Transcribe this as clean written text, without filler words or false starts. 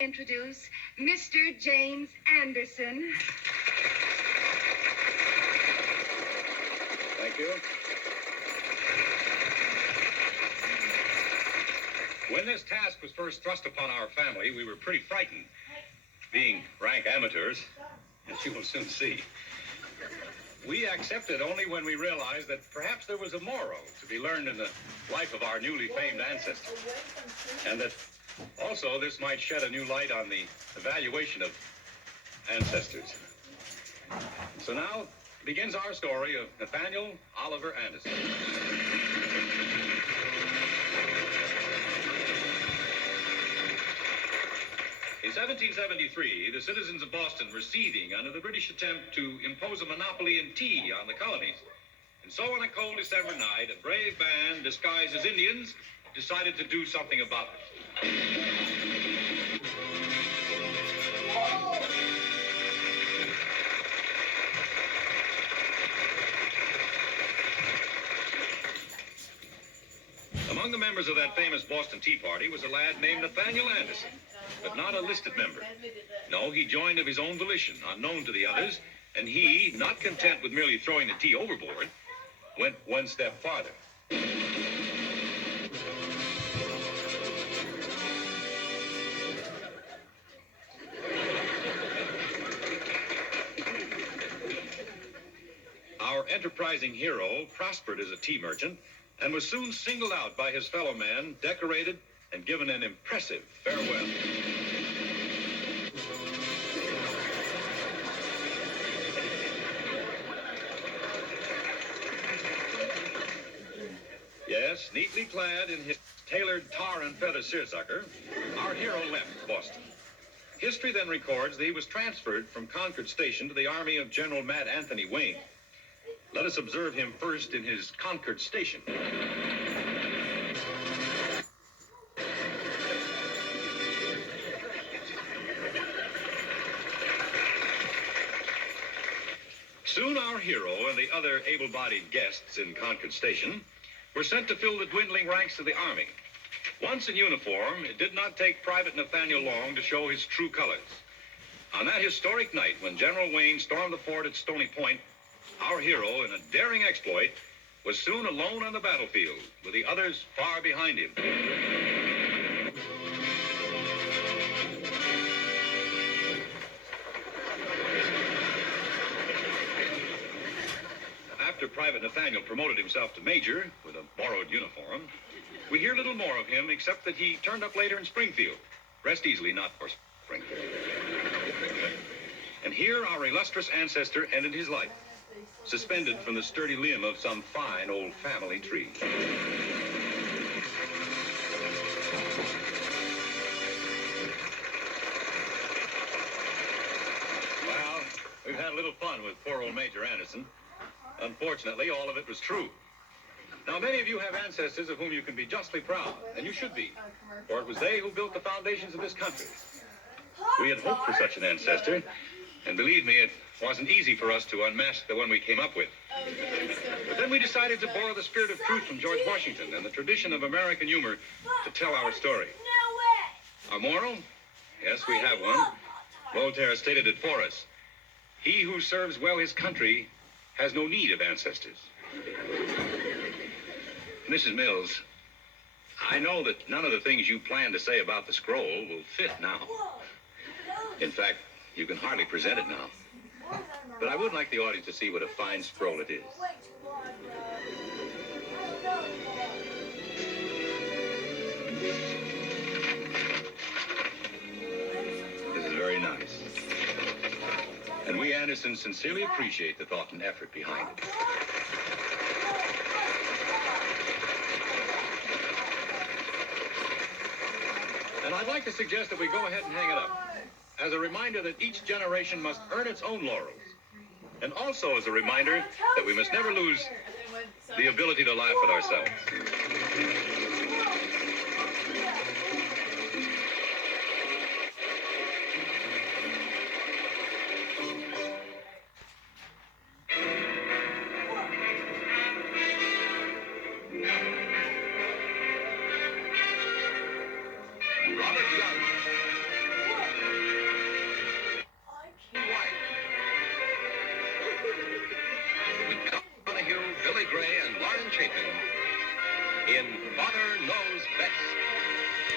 Introduce Mr. James Anderson. Thank you. When this task was first thrust upon our family, we were pretty frightened. Being rank amateurs, as you will soon see. We accepted only when we realized that perhaps there was a moral to be learned in the life of our newly famed ancestor. And that also this might shed a new light on the evaluation of ancestors. So now begins our story of Nathaniel Oliver Anderson. In 1773, the citizens of Boston were seething under the British attempt to impose a monopoly in tea on the colonies. And so on a cold December night, a brave band disguised as Indians decided to do something about it. Among the members of that famous Boston Tea Party was a lad named Nathaniel Anderson, but not a listed member. No, he joined of his own volition, unknown to the others, and he, not content with merely throwing the tea overboard, went one step farther. Our enterprising hero prospered as a tea merchant and was soon singled out by his fellow men, decorated, and given an impressive farewell. Yes, neatly clad in his tailored tar and feather seersucker, our hero left Boston. History then records that he was transferred from Concord Station to the army of General Mad Anthony Wayne. Let us observe him first in his Concord Station. Soon our hero and the other able-bodied guests in Concord Station were sent to fill the dwindling ranks of the army. Once in uniform, it did not take Private Nathaniel long to show his true colors. On that historic night when General Wayne stormed the fort at Stony Point, our hero, in a daring exploit, was soon alone on the battlefield, with the others far behind him. After Private Nathaniel promoted himself to major with a borrowed uniform, we hear little more of him except that he turned up later in Springfield. Rest easily, not for Springfield. And here our illustrious ancestor ended his life, suspended from the sturdy limb of some fine old family tree. Well, we've had a little fun with poor old Major Anderson. Unfortunately, all of it was true. Now, many of you have ancestors of whom you can be justly proud, and you should be, for it was they who built the foundations of this country. We had hoped for such an ancestor, and believe me, it wasn't easy for us to unmask the one we came up with. But then we decided to borrow the spirit of truth from George Washington and the tradition of American humor to tell our story. Our moral? Yes, we have one. Voltaire stated it for us. He who serves well his country has no need of ancestors. Mrs. Mills, I know that none of the things you planned to say about the scroll will fit now. In fact, you can hardly present it now. But I would like the audience to see what a fine scroll it is. This is very nice. And we Andersons sincerely appreciate the thought and effort behind it. And I'd like to suggest that we go ahead and hang it up, as a reminder that each generation must earn its own laurels, and also as a reminder that we must never lose the ability to laugh at ourselves. Robert Young. in Father Knows Best.